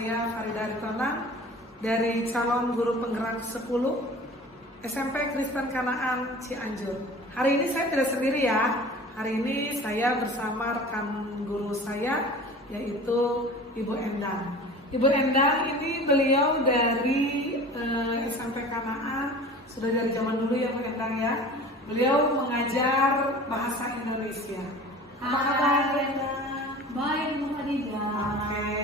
saya Farida Ritolan dari calon guru penggerak 10 SMP Kristen Kanaan Cianjur. Hari ini saya tidak sendiri ya. Hari ini saya bersama rekan guru saya yaitu Ibu Endang. Ibu Endang ini beliau dari SMP Kanaan, sudah dari zaman dulu ya Bu Endang ya. Beliau mengajar bahasa Indonesia. Apa kabar Bu Endang? Baik Bu Farida. Oke.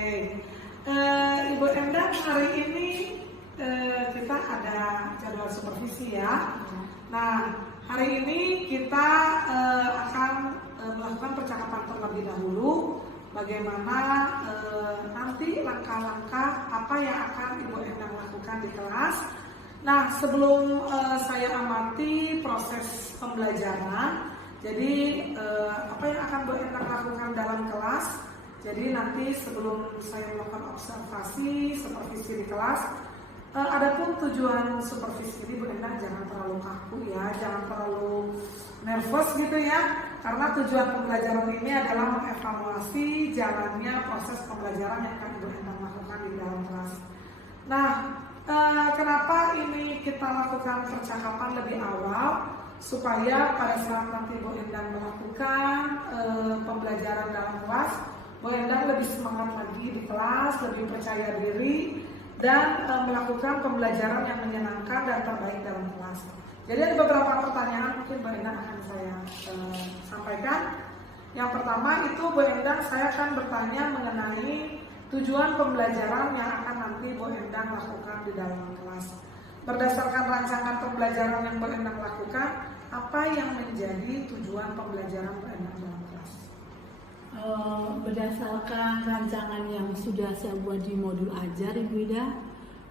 Ibu Endang, hari ini kita ada jadwal supervisi ya. Nah, hari ini kita akan melakukan percakapan terlebih dahulu. Bagaimana nanti langkah-langkah apa yang akan Ibu Endang lakukan di kelas. Nah, sebelum saya amati proses pembelajaran, jadi apa yang akan Bu Endang lakukan dalam kelas. Jadi nanti sebelum saya melakukan observasi, supervisi di kelas, adapun tujuan supervisi ini Bu Endang jangan terlalu kaku ya, jangan terlalu nervous gitu ya. Karena tujuan pembelajaran ini adalah mengevaluasi jalannya proses pembelajaran yang akan Ibu Endang lakukan di dalam kelas. Nah, kenapa ini kita lakukan percakapan lebih awal? Supaya pada saat nanti Bu Endang melakukan pembelajaran dalam kelas, Bu Endang lebih semangat lagi di kelas, lebih percaya diri, dan melakukan pembelajaran yang menyenangkan dan terbaik dalam kelas. Jadi ada beberapa pertanyaan mungkin Bu Endang akan saya sampaikan. Yang pertama itu Bu Endang, saya akan bertanya mengenai tujuan pembelajaran yang akan nanti Bu Endang lakukan di dalam kelas. Berdasarkan rancangan pembelajaran yang Bu Endang lakukan, apa yang menjadi tujuan pembelajaran Bu Endang dalam kelas? Berdasarkan rancangan yang sudah saya buat di modul ajar Ibu Ida,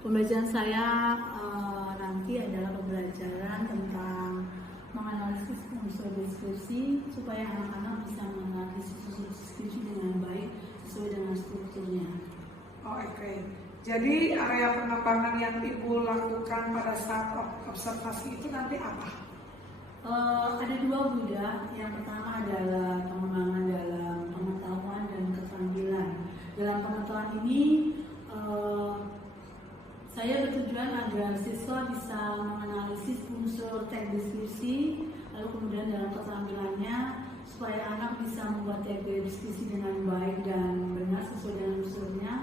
pembelajaran saya nanti adalah pembelajaran tentang menganalisis unsur deskripsi supaya anak-anak bisa menganalisis unsur deskripsi dengan baik sesuai dengan strukturnya. Oke. Jadi area pengembangan yang Ibu lakukan pada saat observasi itu nanti apa? Ada dua Buddha. Yang pertama adalah pengembangan dalam pengetahuan dan keterampilan. Dalam pengetahuan ini saya bertujuan agar siswa bisa menganalisis unsur teks deskripsi, lalu kemudian dalam keterampilannya supaya anak bisa membuat teks deskripsi dengan baik dan benar sesuai dengan unsurnya,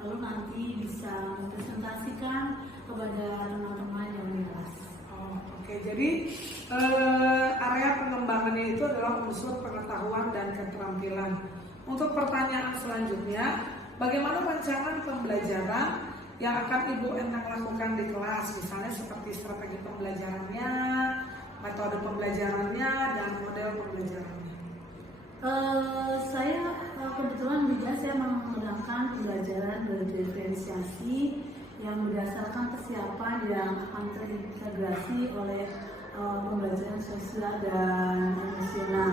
lalu nanti bisa mempresentasikan kepada teman-teman yang di kelas. Oke, jadi area pengembangannya itu adalah unsur pengetahuan dan keterampilan. Untuk pertanyaan selanjutnya, bagaimana rancangan pembelajaran yang akan Ibu Endang lakukan di kelas, misalnya seperti strategi pembelajarannya, metode pembelajarannya, dan model pembelajarannya? Saya kebetulan juga saya menggunakan pembelajaran berdiferensiasi yang berdasarkan kesiapan yang akan terintegrasi oleh pembelajaran sosial dan emosional.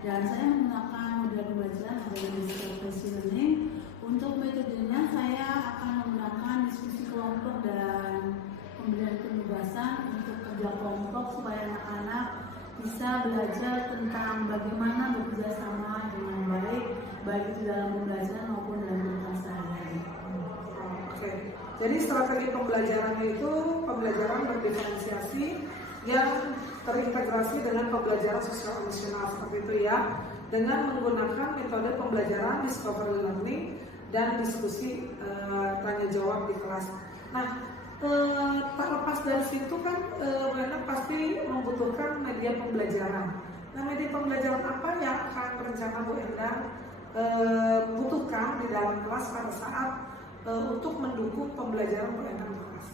Dan saya menggunakan model pembelajaran adalah discovery learning. Untuk metodenya saya akan menggunakan diskusi kelompok dan pemberian penugasan untuk kerja kelompok supaya anak-anak bisa belajar tentang bagaimana bekerja sama dengan baik, baik itu dalam pembelajaran maupun dalam kehidupan sehari-hari. Oke. Jadi strategi pembelajarannya itu pembelajaran berdiferensiasi yang terintegrasi dengan pembelajaran sosial emosional seperti itu ya, dengan menggunakan metode pembelajaran discovery learning dan diskusi tanya jawab di kelas. Nah, tak lepas dari situ kan anak pasti membutuhkan media pembelajaran. Nah, media pembelajaran apa yang akan rencana Bu Endang butuhkan di dalam kelas pada saat untuk mendukung pembelajaran Bu Endang di kelas?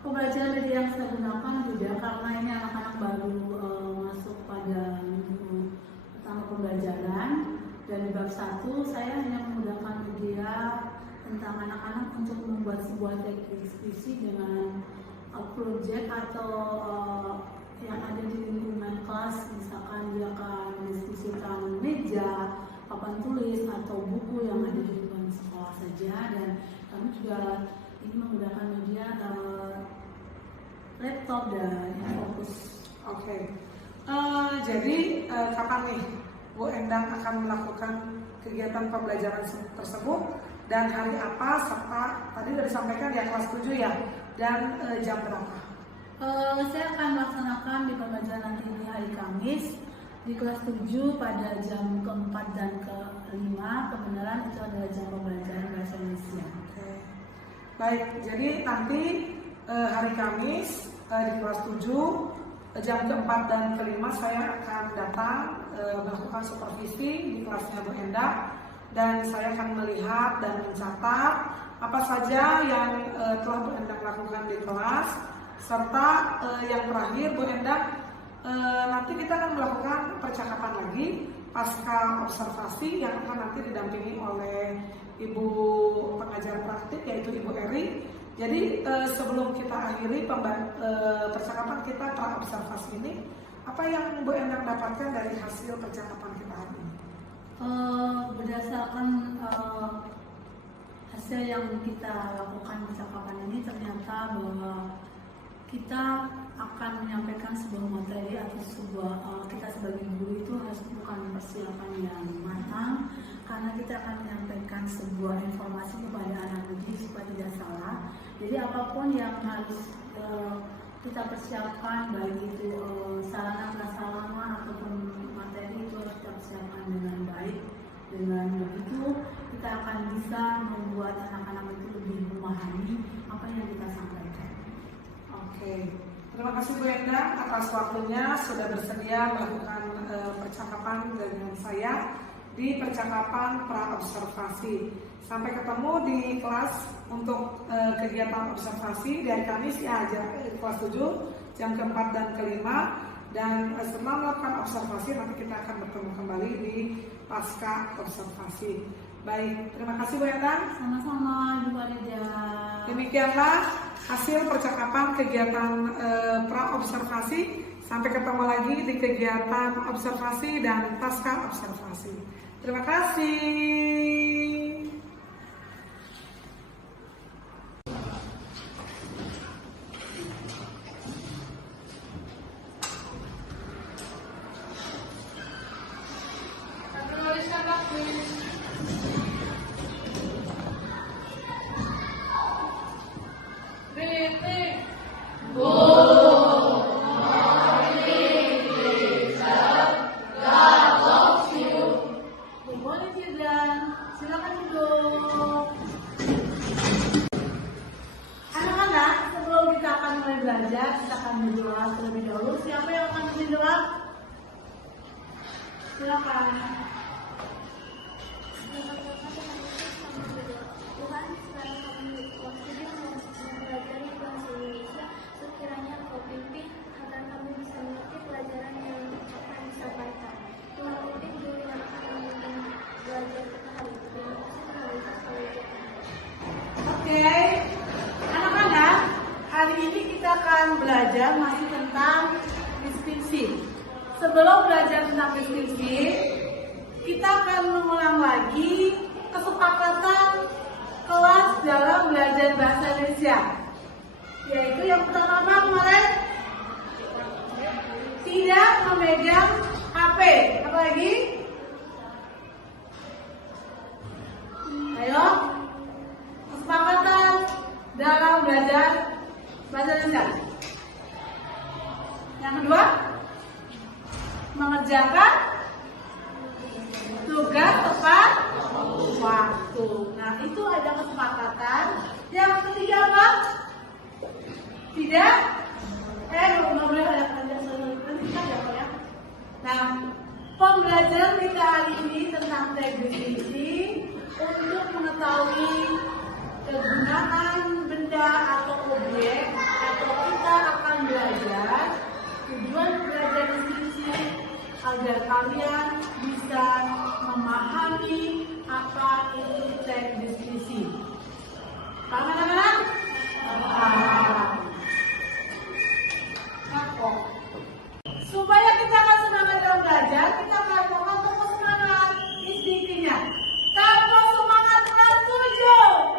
Pembelajaran media yang saya gunakan juga karena ini anak-anak baru masuk pada minggu pertama pembelajaran, dan di bab 1 saya hanya menggunakan media tentang anak-anak untuk membuat sebuah teks deskripsi dengan project atau yang ada di lingkungan kelas. Misalkan dia akan mendiskusikan meja, papan tulis atau buku yang ada di lingkungan sekolah saja, dan kami juga ini menggunakan media laptop dan fokus. Oke. Jadi kapan nih Bu Endang akan melakukan kegiatan pembelajaran tersebut? dan hari apa, serta tadi sudah disampaikan ya kelas 7 ya, dan jam berapa? Saya akan melaksanakan di pembelajaran nanti di hari Kamis di kelas 7 pada jam keempat dan kelima. Kebenaran itu adalah jam pembelajaran bahasa Indonesia. Oke. Baik, jadi nanti hari Kamis di kelas 7 jam keempat dan kelima saya akan datang melakukan supervisi di kelasnya Bu Endah, dan saya akan melihat dan mencatat apa saja yang telah Bu Endah lakukan di kelas, serta yang terakhir Bu Endah nanti kita akan melakukan percakapan lagi pasca observasi yang akan nanti didampingi oleh Ibu pengajar praktik yaitu Ibu Eri. Jadi sebelum kita akhiri percakapan kita pra observasi ini, apa yang Bu Endang dapatkan dari hasil percakapan kita hari ini? Berdasarkan hasil yang kita lakukan percakapan ini, ternyata bahwa kita akan menyampaikan sebuah materi atau kita sebagai guru itu harus bukan persiapan yang matang, karena kita akan menyampaikan sebuah informasi kepada anak didik supaya tidak salah. Jadi apapun yang harus kita persiapkan, baik itu sarana prasarana ataupun materi, itu harus kita persiapkan dengan baik. Dengan begitu kita akan bisa membuat anak-anak itu lebih memahami apa yang kita sampaikan. Oke, terima kasih Bu Endang atas waktunya sudah bersedia melakukan percakapan dengan saya di percakapan pra observasi. Sampai ketemu di kelas untuk kegiatan observasi dari Kamis ya, kelas 7 jam keempat dan kelima, dan setelah melakukan observasi nanti kita akan bertemu kembali di pasca observasi. Baik, terima kasih Bu Endang. Sama-sama Ibu Farida. Demikianlah hasil percakapan kegiatan pra observasi. Sampai ketemu lagi di kegiatan observasi dan pasca observasi. Terima kasih. Belajar, kita akan berdoa terlebih dahulu. Siapa yang akan berdoa? Silakan. Tuhan, sekarang kami waktunya mempelajari bahasa Indonesia. Sekiranya Kau pimpin agar kami bisa mengerti pelajaran yang akan disampaikan. Tuhan pimpin guru yang akan memimpin belajar kita hari ini. Terima kasih Tuhan. Oke, anak-anak, hari ini kita akan belajar masih tentang distinksi. Sebelum belajar tentang distinksi, kita akan mengulang lagi kesepakatan kelas dalam belajar bahasa Indonesia. Yaitu yang pertama kemarin, tidak memegang HP. Apa lagi? Ayo, kesepakatan dalam belajar bahasa Indonesia. Yang kedua, mengerjakan tugas tepat waktu. Nah, itu ada kesepakatan. Yang ketiga apa? Tidak. Nggak boleh ada ya. Nah, pembelajaran kita hari ini tentang teks distinksi untuk mengetahui kegunaan benda atau objek, atau kita akan belajar tujuan belajar distinksi agar kalian bisa memahami apa itu teks distinksi. Paham teman-teman? Paham. Supaya kita akan semangat dalam belajar, kita akan toko semangat distinksinya. Toko semangat kelas 7.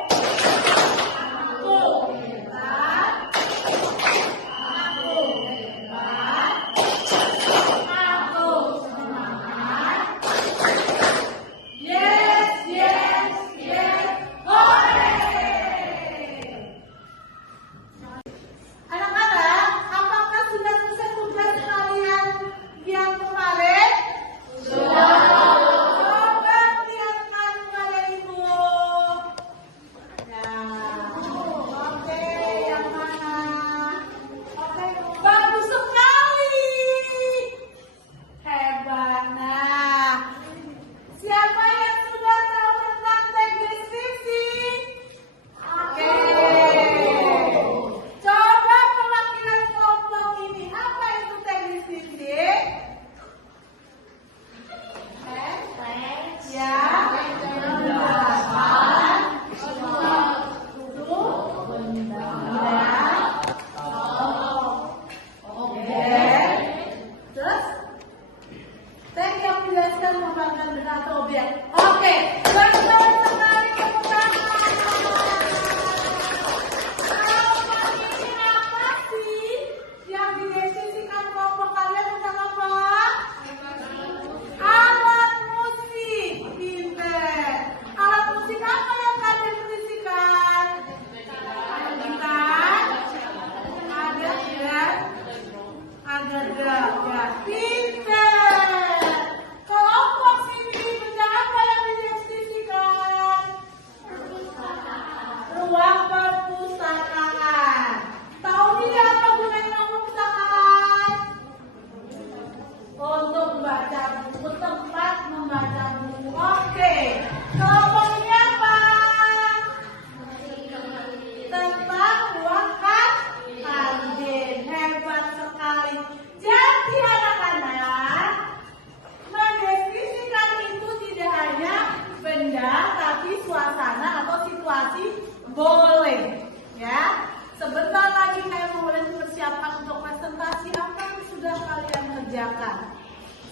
disediakan.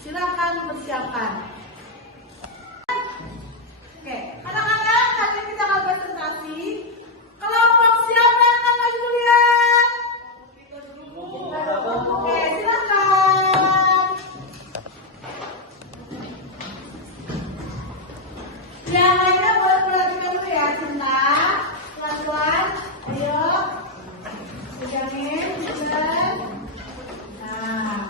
Silakan persiapkan. Oke, anak-anak, kali ini kita akan presentasi. Kelompok siapa yang akan maju duluan? Oke, silakan. Yang lainnya boleh perhatikan dulu ya, Cinta. Pelan-pelan, ayo. Pegangin, pelan. Nah.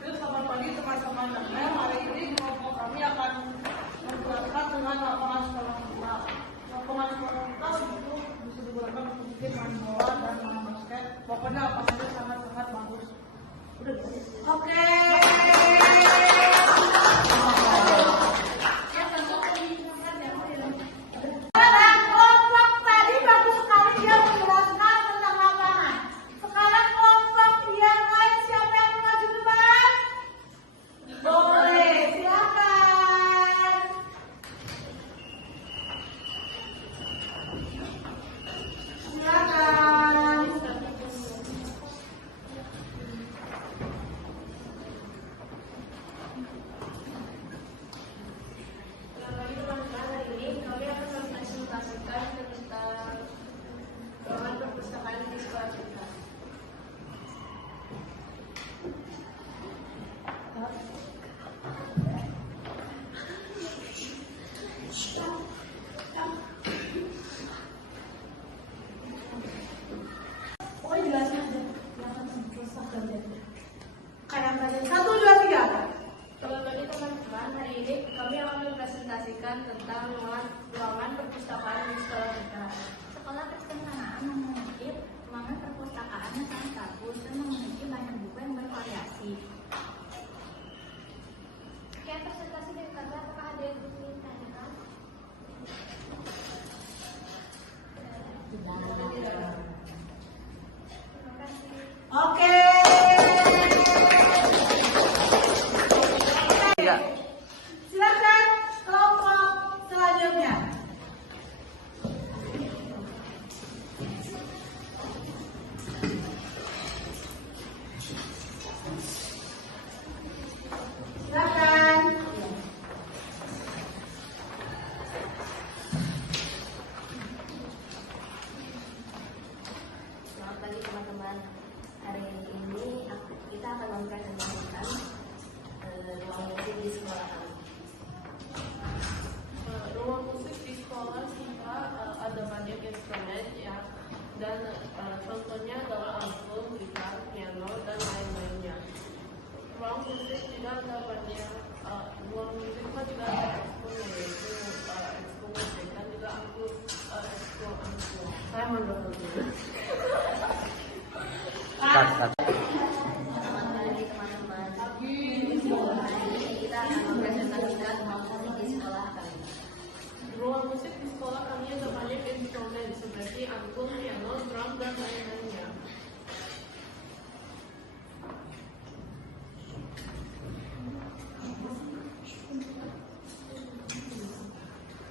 Selamat pagi teman-teman. Hari ini kelompok kami akan membuatkan dengan lapangan sekolah kita. Lapangan sekolah kita itu bisa digunakan untuk bikin main bola dan main basket. Pokoknya lapangannya sangat-sangat bagus. Udah. Oke. Kelompok tadi bagus sekali dia menjelaskan tentang lapangan. Sekarang kelompok yang lain siapa yang maju depan? Boleh, silakan. Silakan. Hari ini kami akan mempresentasikan tentang ruangan perpustakaan di sekolah kita. Oh, jelasin aja. Kayak tadi. 1, 2, 3. Selamat pagi teman-teman, hari ini kami akan mempresentasikan tentang ruangan perpustakaan di sekolah kita. Sekolah ketenangan memiliki ruangan perpustakaan yang sangat bagus dan memiliki banyak buku yang bervariasi. Sekian presentasi dari kami, apakah ada yang ingin ditanyakan? Terima kasih. Oke. Silakan kelompok selanjutnya. Silakan. Selamat pagi teman-teman. Hari ini kita akan mempresentasikan ruang musik di sekolah kami. Ruang musik di sekolah kita ada banyak instrumen ya, dan contohnya adalah angklung, gitar, piano, dan lain-lainnya. Ruang musik juga ada banyak, ruang musik kita juga ada ekskul, yaitu ekskul musik, dan juga ekskul angklung. Saya mundur dulu. Selamat pagi teman-teman. Hari ini kita akan mempresentasikan ruang musik di sekolah kami. Ruang musik di sekolah kami ada banyak instrumen seperti angklung, piano, drum, dan lain-lainnya.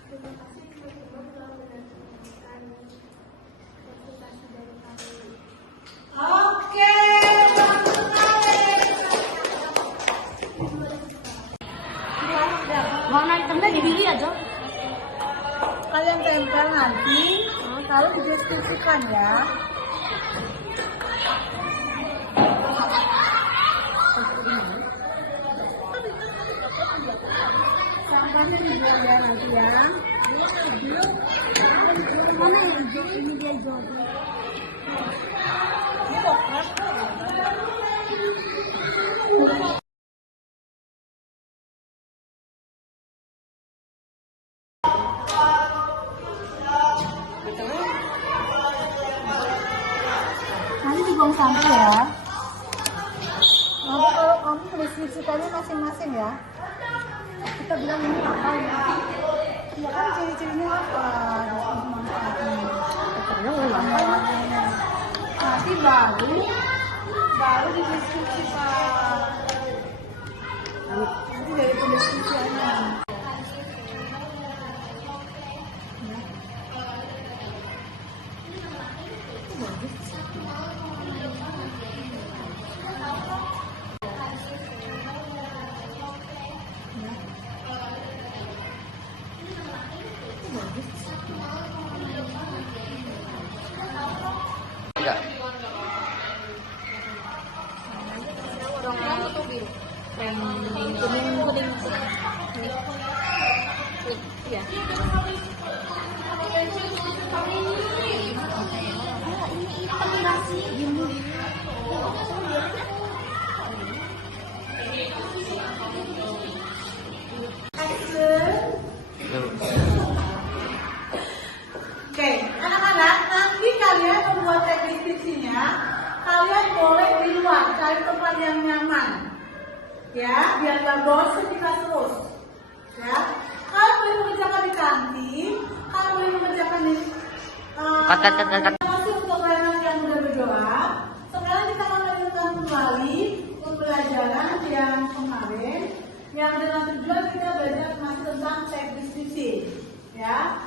Terima kasih teman-teman telah mendengarkan presentasi dari kami. Oke. Mau naik tangga diri aja. Kalian tempel nanti, lalu dideskripsikan ya. Sampahnya dijual ya nanti ya. Mana yang hijau? Ini dia hijau. Ini dokter. Nanti dibuang sampah ya. Nanti kalau kamu mendeskripsikannya masing-masing ya. Kita bilang ini apa ya? Ya kan ciri-cirinya apa? Manfaatnya. Nanti baru dideskripsikan. Nanti dari pendeskripsiannya. Kak. Warna atau biru? Kuning. Iya. Oke, anak-anak, nanti kalian membuat teks deskripsinya, kalian boleh di luar, cari tempat yang nyaman, ya, biar nggak bosan di kelas terus, ya. Kalau boleh mengerjakan di kantin, kalau boleh mengerjakan di Kat. masih untuk kalian yang sudah berdoa. Sekarang kita akan lanjutkan kembali pembelajaran yang kemarin, yang dengan tujuan kita belajar masih tentang teks deskripsi, ya.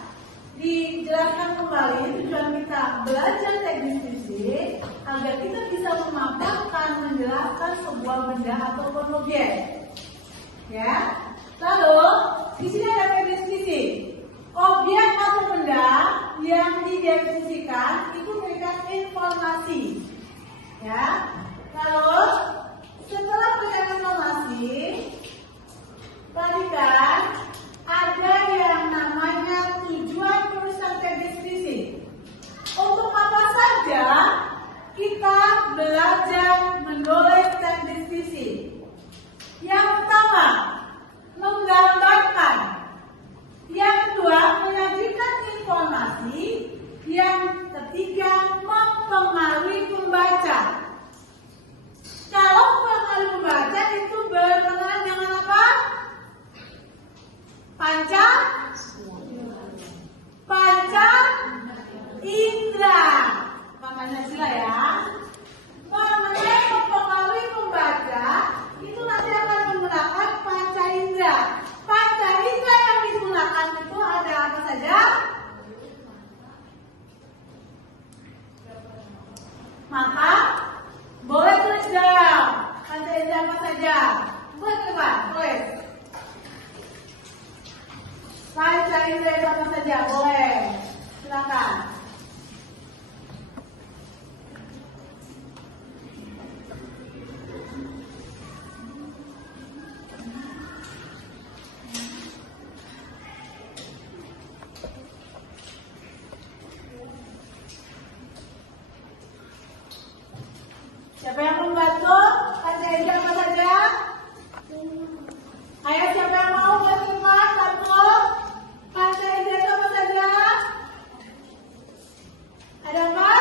Dijelaskan kembali tujuan kita belajar teks deskripsi agar kita bisa memaparkan, menjelaskan sebuah benda ataupun objek, ya. Lalu di sini ada teks deskripsi. Objek atau benda yang didefinisikan itu memberikan informasi, ya. Lalu setelah memberikan informasi, perhatikan ada yang namanya tujuan penulisan teks deskripsi. Untuk apa saja kita belajar menulis teks deskripsi? Yang pertama, menggambarkan. Yang kedua, menyajikan informasi. Yang ketiga, mempengaruhi pembaca. Kalau mempengaruhi pembaca itu berkenaan dengan apa? Panca indera. Pancasila ya. Mengenai mempengaruhi pembaca itu nanti akan menggunakan panca indera. Panca indera yang digunakan itu ada apa saja? Maka boleh tulis down. Panca indera apa saja? Boleh coba, boleh. Panca indera itu apa saja? Boleh. Silakan. Siapa yang membantu? Panca indera apa saja? Ayo siapa yang mau bantu? Panca indera itu apa saja? Ada apa?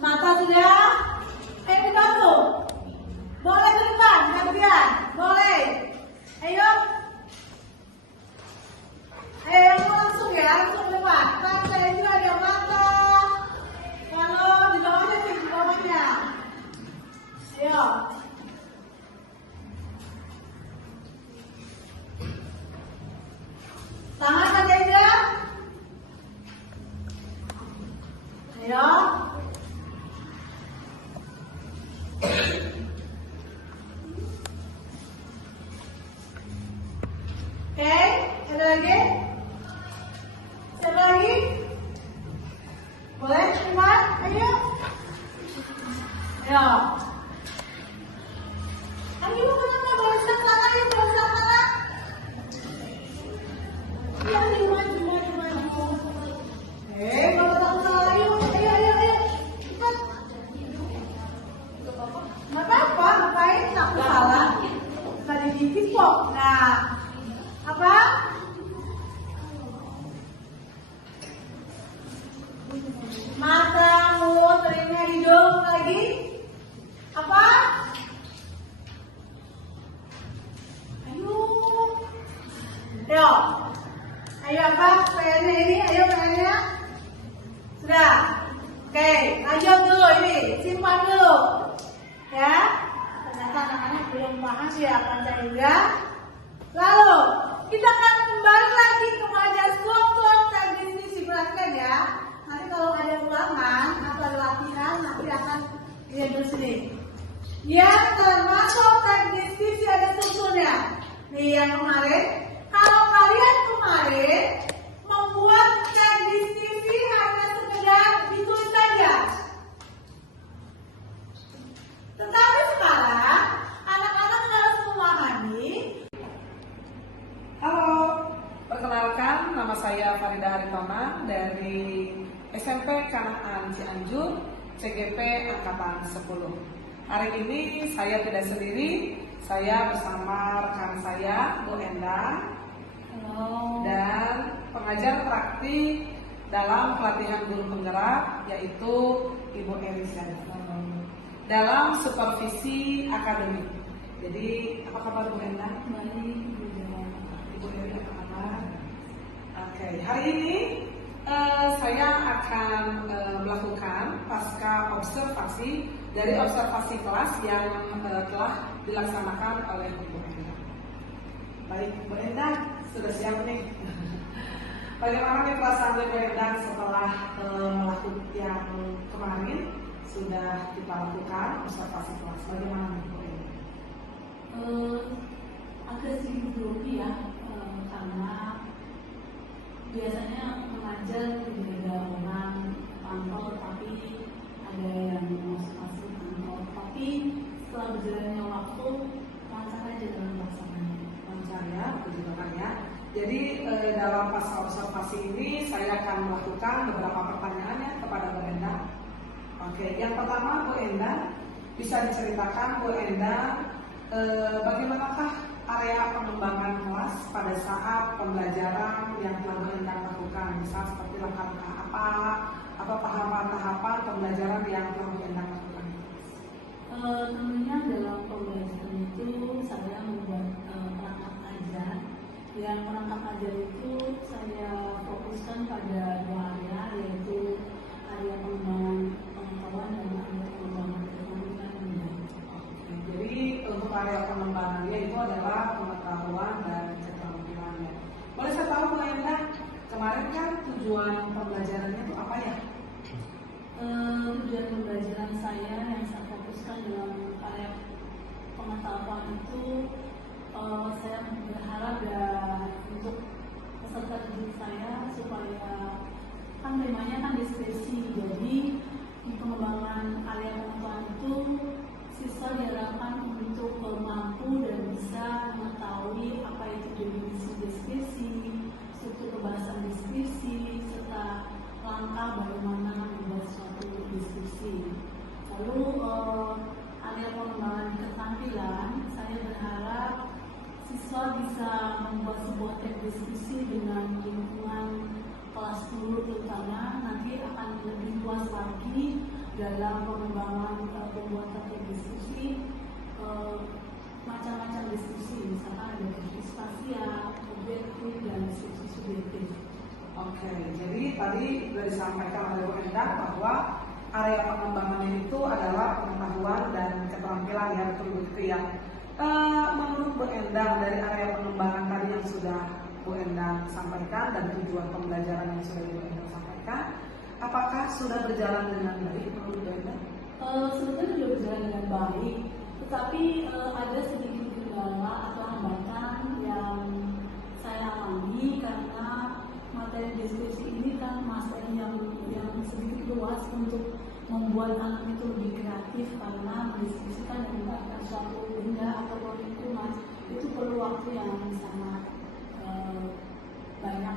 Mata sudah? Ayo dibantu. Boleh ke depan, gantian. Boleh. Ayo. Ayo yang mau langsung ya, langsung ke depan. Panca indera ada mata. Kalau di bawahnya sih, di bawahnya. Ayo. Tangan panca indera. Ayo. Oke, ada lagi? Siapa lagi? Boleh teman? Ayo. Ayo. Ayo, kenapa? Boleh sana, ayo, boleh sana. Iya, maju. Kalau tak salah, ayo. Cepat. Nggak apa-apa, ngapain? Tak salah. Tadi dikit kok. Nah, apa? Mata, mulut, telinga, hidung, lagi? Apa? Ayo apa? PR-nya ini, ayo PR-nya. Sudah? Oke, lanjut dulu ini, simpan dulu. Ya, ternyata anak-anak belum paham ya panca indera. Lalu, kita akan kembali lagi kepada struktur teks deskripsi. Perhatikan ya. Nanti kalau ada ulangan atau ada latihan, nanti akan lihat dulu sini. Yang termasuk teks deskripsi ada strukturnya. Nih yang kemarin. Kalau kalian kemarin membuat teks saya Farida Haritona dari SMP Kanaan Cianjur, CGP Angkatan 10. Hari ini saya tidak sendiri, saya bersama rekan saya, Bu Endang, dan pengajar praktik dalam pelatihan guru penggerak, yaitu Ibu Elisa, dalam supervisi akademik. Jadi, apa kabar Bu Endang? Baik, Ibu Elisa, apa kabar? Oke, hari ini saya akan melakukan pasca observasi dari observasi kelas yang telah dilaksanakan oleh Bu Endang. Baik, Bu Endang sudah siap nih. Bagaimana nih perasaan Bu Endang setelah melakukan yang kemarin sudah kita lakukan observasi kelas? Bagaimana nih Bu Endang? Agak sedikit grogi ya, karena biasanya mengajar tidak ada orang kantor, tapi ada yang masuk kantor. Tapi setelah berjalannya waktu, lancar aja dalam pelaksanaan. Lancar ya, puji Tuhan ya. Jadi dalam pasca observasi ini saya akan melakukan beberapa pertanyaan ya kepada Bu Endang. Oke, yang pertama Bu Endang, bisa diceritakan Bu Endang bagaimanakah area pengembangan kelas pada saat pembelajaran yang telah Bu Endang lakukan, misal seperti langkah-langkah apa tahapan-tahapan pembelajaran yang telah Bu Endang lakukan? Tentunya dalam pembelajaran itu saya membuat perangkat ajar. Yang perangkat ajar itu saya fokuskan pada dua area, yaitu area pengembangan pengetahuan dan area pengembangan keterampilan. Jadi untuk area pengembangannya itu adalah pengetahuan dan keterampilannya. Boleh saya tahu Bu Endang, kemarin kan tujuan pembelajarannya itu apa ya? Tujuan pembelajaran saya yang saya fokuskan dalam area pengetahuan itu, saya berharap ya untuk peserta didik saya supaya kan temanya kan diskusi, jadi di pengembangan area pengetahuan itu siswa diharapkan untuk mampu dan bisa mengetahui apa itu definisi deskripsi, struktur pembahasan deskripsi, serta langkah bagaimana membuat suatu deskripsi. Lalu area pengembangan keterampilan, saya berharap siswa bisa membuat sebuah teks deskripsi dengan lingkungan kelas dulu, terutama nanti akan lebih luas lagi dalam pengembangan pembuatan diskusi, macam-macam diskusi, misalkan ada diskusi spasial, objektif, dan diskusi subjektif. Oke, jadi tadi sudah disampaikan oleh Bu Endang bahwa area pengembangannya itu adalah pengetahuan dan keterampilan ya, betul ya. Menurut Bu Endang, dari area pengembangan tadi yang sudah Bu Endang sampaikan dan tujuan pembelajaran yang sudah Bu Endang sampaikan, apakah sudah berjalan dengan baik menurut Bu Endang? Sebetulnya sudah berjalan dengan baik, tetapi ada sedikit kendala atau hambatan yang saya alami karena materi diskusi ini kan materi yang sedikit luas untuk membuat anak itu lebih kreatif, karena mendiskusikan dan membuatkan suatu benda atau lingkungan itu perlu waktu yang sangat banyak.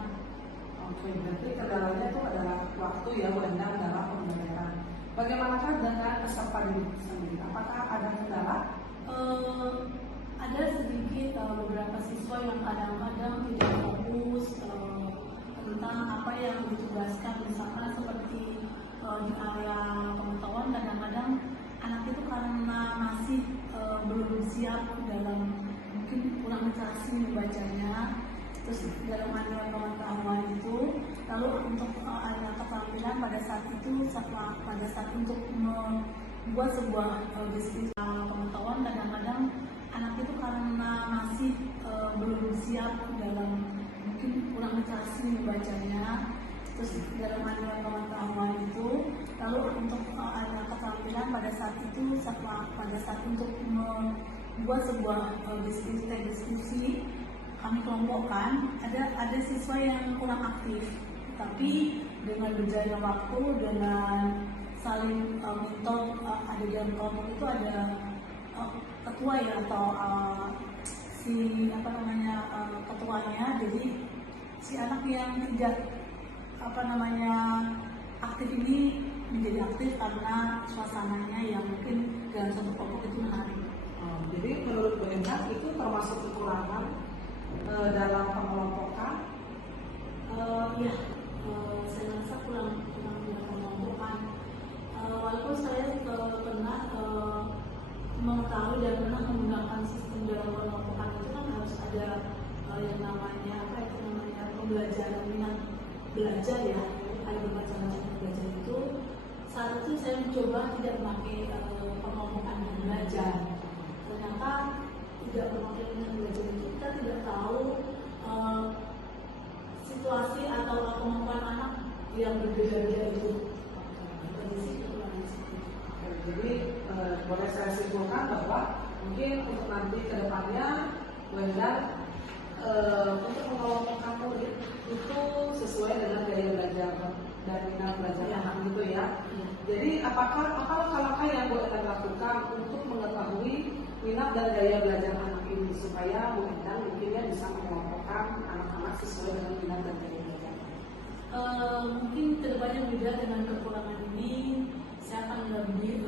Oke, berarti kendalanya itu adalah waktu ya Bu Endang dalam pembelajaran. Bagaimanakah dengan peserta didik sendiri? Apakah ada kendala? Ada sedikit beberapa siswa yang kadang-kadang tidak fokus tentang apa yang ditugaskan, misalkan seperti di area pengetahuan kadang-kadang anak itu karena masih belum siap dalam, mungkin kurang literasi membacanya, terus dalam area pengetahuan itu, lalu untuk area keterampilan pada saat untuk membuat sebuah diskusi pengetahuan kadang-kadang anak itu karena masih belum siap dalam, mungkin kurang literasi membacanya, terus dalam area pengetahuan itu, lalu untuk area keterampilan pada saat untuk membuat sebuah diskusi kami kelompokkan, ada siswa yang kurang aktif, tapi dengan berjalannya waktu, dengan saling mentor, ada dalam kelompok itu ada ketua ya, atau ketuanya, jadi si anak yang tidak aktif ini menjadi aktif karena suasananya yang mungkin dalam satu kelompok itu menarik. Jadi menurut Bu Endang itu termasuk kekurangan dalam pengelompokan. Saya rasa kurang pengelompokan. Walaupun saya pernah mengetahui dan pernah menggunakan sistem dalam pengelompokan itu kan harus ada yang namanya pembelajaran minat belajar ya, ada berbagai macam belajar itu. Saat itu saya mencoba tidak memakai pengelompokan minat belajar. Ternyata tidak memakai minat belajar itu kita tidak tahu situasi atau kemampuan anak yang berbeda-beda itu. Jadi boleh saya simpulkan bahwa mungkin untuk nanti ke depannya Endang untuk mengelompokkan murid itu sesuai dengan gaya belajar dan minat belajar anak gitu ya. Jadi apa langkah-langkah yang Bu Endang lakukan untuk mengetahui minat dan gaya belajar anak ini supaya Bu Endang mungkinnya bisa mengelompokkan anak-anak sesuai dengan minat dan gaya belajar? Mungkin kedepannya beda dengan kekurangan ini, saya akan lebih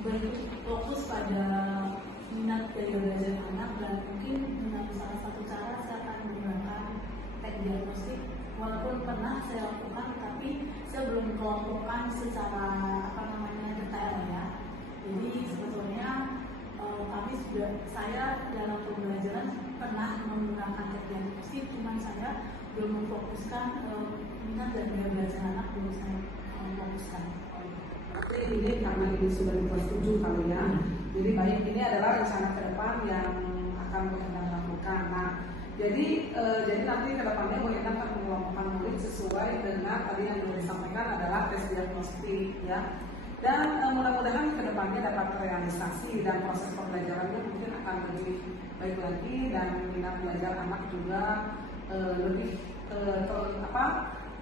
berfokus pada minat gaya belajar anak, dan mungkin dengan salah satu cara saya akan menggunakan teknik diagnostik. Walaupun pernah saya lakukan, tapi saya belum kelompokkan secara detail ya. Jadi sebetulnya saya dalam pembelajaran pernah menggunakan teknik diagnostik, cuman saya belum memfokuskan minat dan gaya belajar anak, belum saya fokuskan. Ini karena ini sudah dipersetuju kali ya. Jadi baik, ini adalah rencana ke depan yang akan Bu Endang lakukan. Nah, jadi nanti ke depannya Bu Endang akan mengelompokkan murid sesuai dengan tadi yang disampaikan adalah tes diagnostik ya. Dan mudah-mudahan ke depannya dapat terrealisasi dan proses pembelajarannya mungkin akan lebih baik lagi dan minat belajar anak juga lebih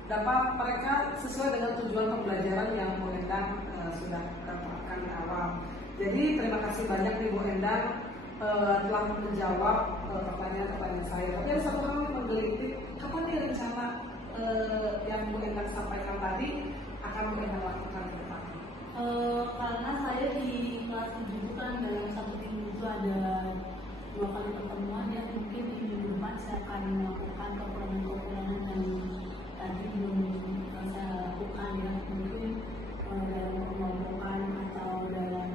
dapat mereka sesuai dengan tujuan pembelajaran yang Bu Endang sudah terapkan di awal. Jadi terima kasih banyak nih Bu Endang telah menjawab pertanyaan-pertanyaan saya. Tapi ada satu hal yang menggelitik, kapan nih rencana yang Bu Endang sampaikan tadi akan Bu Endang lakukan ke depan? Karena saya di kelas 7 kan dalam satu minggu itu ada 2 kali pertemuan ya, mungkin di minggu depan saya akan melakukan kekurangan-kekurangan yang tadi belum saya lakukan ya, mungkin dalam pengelompokan atau dalam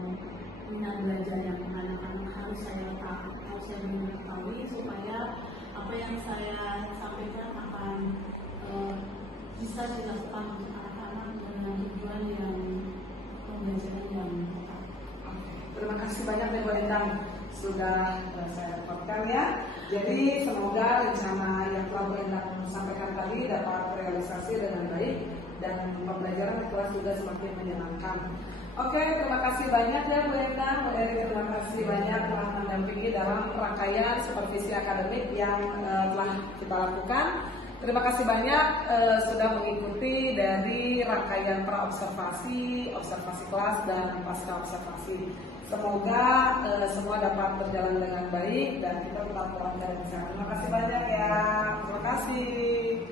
minat belajar yang anak-anak harus saya mengetahui supaya apa yang saya sampaikan akan bisa dilakukan untuk anak-anak dengan tujuan yang pembelajaran yang tepat. Terima kasih banyak Bu Endang sudah saya dapatkan ya. Jadi semoga rencana yang telah Bu Endang sampaikan tadi dapat terrealisasi dengan baik dan pembelajaran di kelas juga semakin menyenangkan. Oke, terima kasih banyak ya Bu Endang, Bu Eri, terima kasih banyak telah mendampingi dalam rangkaian supervisi akademik yang telah kita lakukan. Terima kasih banyak sudah mengikuti dari rangkaian praobservasi, observasi kelas dan pasca observasi. Semoga semua dapat berjalan dengan baik dan kita tetap dalam keadaan sehat. Terima kasih banyak ya. Terima kasih.